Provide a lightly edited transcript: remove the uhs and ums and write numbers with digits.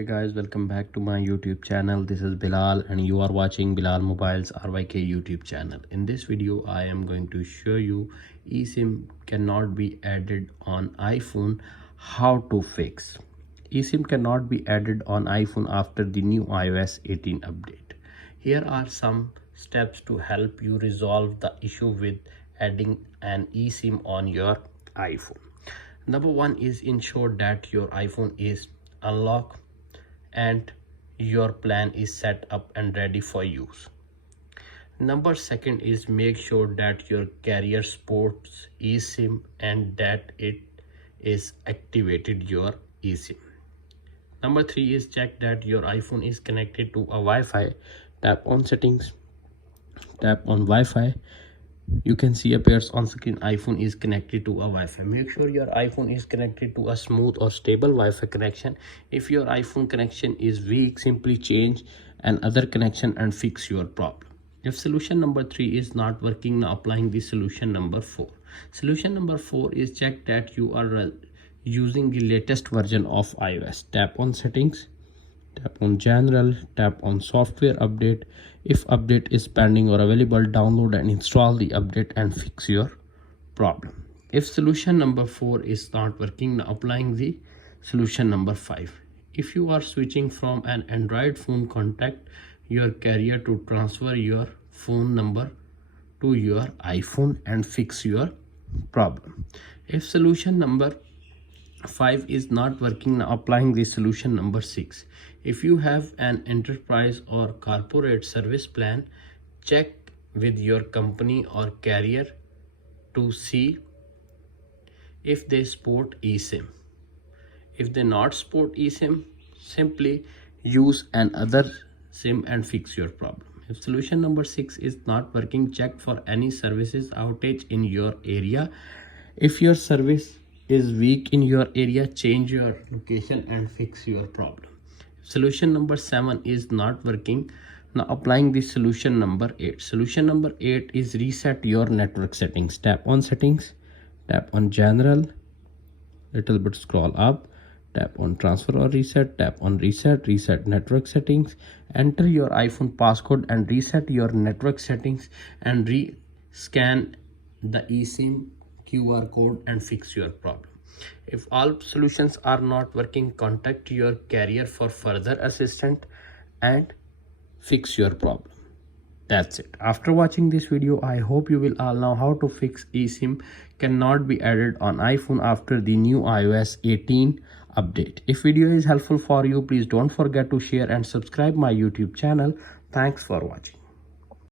Hey guys, welcome back to my YouTube channel. This is Bilal and you are watching Bilal Mobiles RYK YouTube channel. In this video, I am going to show you eSIM cannot be added on iPhone. How to fix. eSIM cannot be added on iPhone after the new iOS 18 update. Here are some steps to help you resolve the issue with adding an eSIM on your iPhone. Number one is ensure that your iPhone is unlocked and your plan is set up and ready for use. Number second is make sure that your carrier supports eSIM and that it is activated your eSIM. Number three is check that your iPhone is connected to a Wi-Fi. Tap on settings, tap on Wi-Fi. You can see appears on screen iPhone is connected to a Wi-Fi. Make sure your iPhone is connected to a smooth or stable Wi-Fi connection. If your iPhone connection is weak, simply change another connection and fix your problem. If solution number 3 is not working, now applying the solution number 4. Solution number 4 is check that you are using the latest version of iOS. Tap on settings, tap on general, tap on software update. If update is pending or available, download and install the update and fix your problem. If solution number 4 is not working, now applying the solution number 5. If you are switching from an Android phone, contact your carrier to transfer your phone number to your iPhone and fix your problem. If solution number 5 is not working, now applying the solution number 6. If you have an enterprise or corporate service plan, check with your company or carrier to see if they support eSIM. If they not support eSIM, simply use another SIM and fix your problem. If solution number 6 is not working, check for any services outage in your area. If your service is weak in your area, change your location and fix your problem. Solution number 7 is not working, now applying the solution number 8. Solution number 8 is reset your network settings. Tap on settings, tap on general, little bit scroll up, tap on transfer or reset, tap on reset, reset network settings. Enter your iPhone passcode and reset your network settings and scan the eSIM QR code and fix your problem. If all solutions are not working, contact your carrier for further assistance and fix your problem. That's it. After watching this video, I hope you will all know how to fix eSIM cannot be added on iPhone after the new iOS 18 update. If video is helpful for you, please don't forget to share and subscribe my YouTube channel. Thanks for watching.